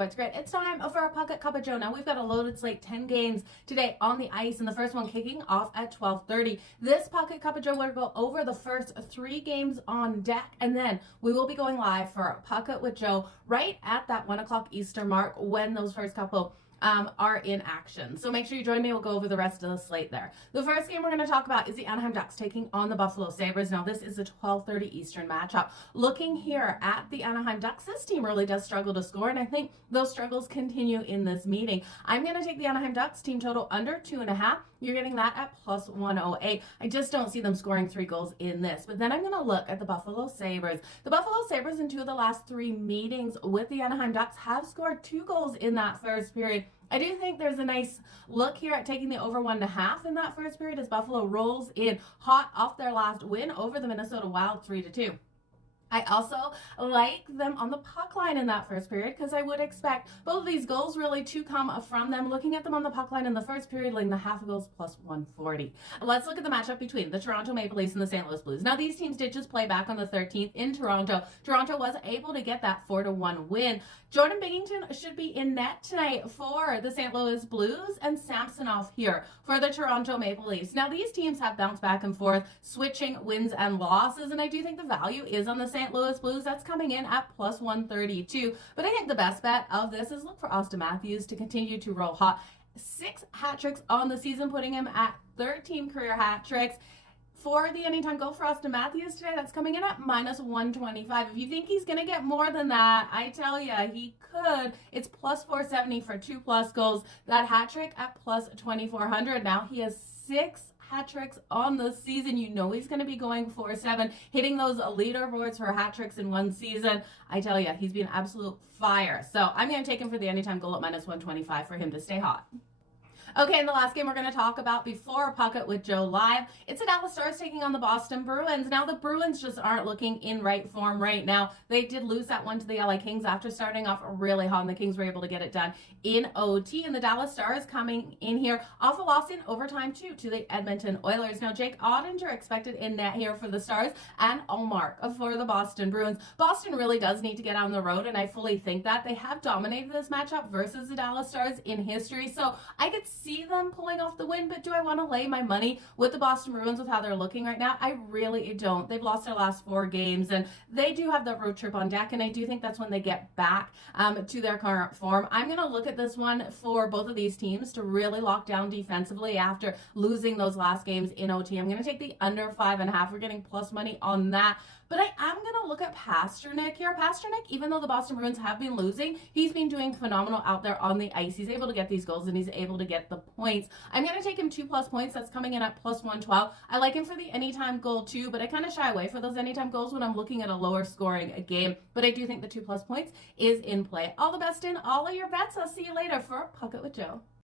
SportsGrid. It's time for a Puck Cup of Joe. Now we've got a loaded slate, 10 games today on the ice, and the first one kicking off at 12:30. This Puck Cup of Joe will go over the first 3 games on deck, and then we will be going live for Puck with Joe right at that 1 o'clock Eastern mark when those first couple are in action. So make sure you join me. We'll go over the rest of the slate there. The first game we're going to talk about is the Anaheim Ducks taking on the Buffalo Sabres. Now this is a 12:30 Eastern matchup. Looking here at the Anaheim Ducks, this team really does struggle to score, and I think those struggles continue in this meeting. I'm going to take the Anaheim Ducks team total under 2.5. You're getting that at plus 108. I just don't see them scoring 3 goals in this. But then I'm going to look at the Buffalo Sabres. The Buffalo Sabres in 2 of the last 3 meetings with the Anaheim Ducks have scored 2 goals in that first period. I do think there's a nice look here at taking the over 1.5 in that first period as Buffalo rolls in hot off their last win over the Minnesota Wild 3-2. I also like them on the puck line in that first period because I would expect both of these goals really to come from them. Looking at them on the puck line in the first period, laying the half goals plus 140. Let's look at the matchup between the Toronto Maple Leafs and the St. Louis Blues. Now, these teams did just play back on the 13th in Toronto. Toronto was able to get that 4-1 win. Jordan Binnington should be in net tonight for the St. Louis Blues and Samsonov here for the Toronto Maple Leafs. Now, these teams have bounced back and forth, switching wins and losses, and I do think the value is on the St. Louis Blues. That's coming in at plus 132. But I think the best bet of this is look for Austin Matthews to continue to roll hot. 6 hat tricks on the season, putting him at 13 career hat tricks. For the anytime goal for Austin Matthews today, that's coming in at minus 125. If you think he's going to get more than that, I tell you, he could. It's plus 470 for 2+ goals. That hat trick at plus 2,400. Now he has 6 hat tricks on the season. You know he's going to be going 4-7, hitting those leaderboards for hat tricks in one season. I tell you, he's been absolute fire. So I'm going to take him for the anytime goal at minus 125 for him to stay hot. Okay, and the last game we're going to talk about before Puck It with Joe Live, it's the Dallas Stars taking on the Boston Bruins. Now, the Bruins just aren't looking in right form right now. They did lose that one to the LA Kings after starting off really hot, and the Kings were able to get it done in OT. And the Dallas Stars coming in here off a loss in overtime, too, to the Edmonton Oilers. Now, Jake Ottinger expected in net here for the Stars, and Allmark for the Boston Bruins. Boston really does need to get on the road, and I fully think that. They have dominated this matchup versus the Dallas Stars in history, so I could see them pulling off the win, but do I want to lay my money with the Boston Bruins with how they're looking right now? I really don't. They've lost their last 4 games, and they do have the road trip on deck, and I do think that's when they get back to their current form. I'm going to look at this one for both of these teams to really lock down defensively after losing those last games in OT. I'm going to take the under 5.5. We're getting plus money on that. But I am going to look at Pasternak here. Pasternak, even though the Boston Bruins have been losing, he's been doing phenomenal out there on the ice. He's able to get these goals, and he's able to get the points. I'm going to take him 2+ points. That's coming in at plus 112. I like him for the anytime goal, too, but I kind of shy away for those anytime goals when I'm looking at a lower scoring game. But I do think the 2+ points is in play. All the best in all of your bets. I'll see you later for Puck It with Joe.